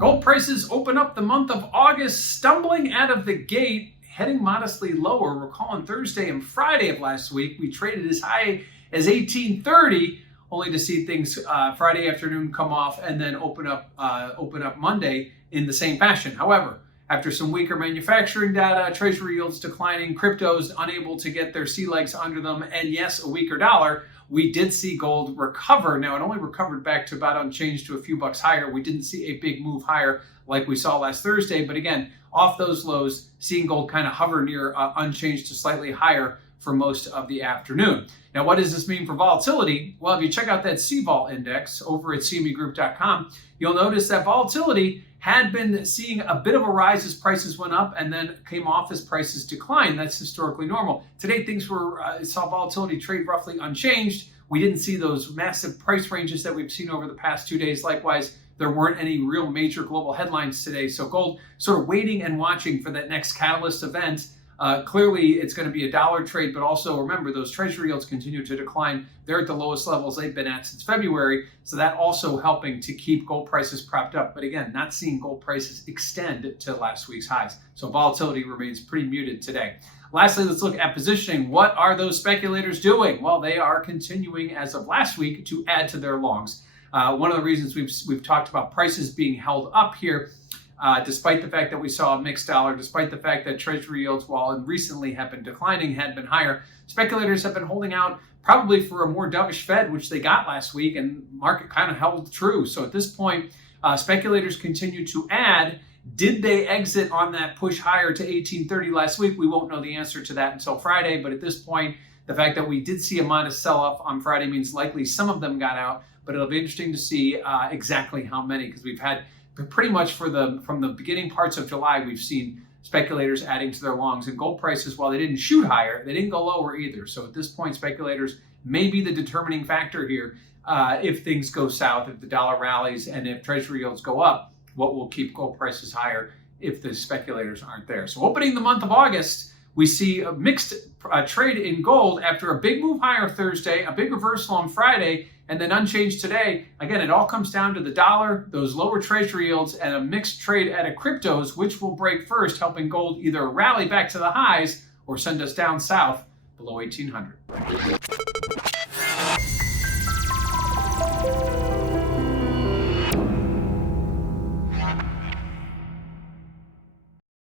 Gold prices open up the month of August, stumbling out of the gate, heading modestly lower. Recall on Thursday and Friday of last week, we traded as high as 1830, only to see things Friday afternoon come off and then open up Monday in the same fashion. However, after some weaker manufacturing data, treasury yields declining, cryptos unable to get their sea legs under them, and yes, a weaker dollar, we did see gold recover. Now, it only recovered back to about unchanged to a few bucks higher. We didn't see a big move higher like we saw last Thursday, but again, off those lows, seeing gold kind of hover near unchanged to slightly higher for most of the afternoon. Now, what does this mean for volatility? Well, if you check out that CVol index over at cmegroup.com, you'll notice that volatility had been seeing a bit of a rise as prices went up and then came off as prices declined. That's historically normal. Today, things saw volatility trade roughly unchanged. We didn't see those massive price ranges that we've seen over the past 2 days. Likewise, there weren't any real major global headlines today. So gold sort of waiting and watching for that next catalyst event. Clearly, it's going to be a dollar trade, but also remember those treasury yields continue to decline. They're at the lowest levels they've been at since February, so that also helping to keep gold prices propped up. But again, not seeing gold prices extend to last week's highs. So volatility remains pretty muted today. Lastly, let's look at positioning. What are those speculators doing? Well, they are continuing as of last week to add to their longs. One of the reasons we've talked about prices being held up here, despite the fact that we saw a mixed dollar, despite the fact that treasury yields, while recently have been declining, had been higher, speculators have been holding out probably for a more dovish Fed, which they got last week, and market kind of held true. So at this point, speculators continue to add. Did they exit on that push higher to 1830 last week? We won't know the answer to that until Friday, but at this point, the fact that we did see a modest sell-off on Friday means likely some of them got out, but it'll be interesting to see exactly how many, because we've had pretty much from the beginning parts of July, we've seen speculators adding to their longs, and gold prices, while they didn't shoot higher, they didn't go lower either. So at this point, speculators may be the determining factor here if things go south, if the dollar rallies, and if treasury yields go up, what will keep gold prices higher if the speculators aren't there. So opening the month of August, we see a mixed trade in gold after a big move higher Thursday, a big reversal on Friday, and then unchanged today. Again, it all comes down to the dollar, those lower treasury yields, and a mixed trade out of cryptos, which will break first, helping gold either rally back to the highs or send us down south below 1800.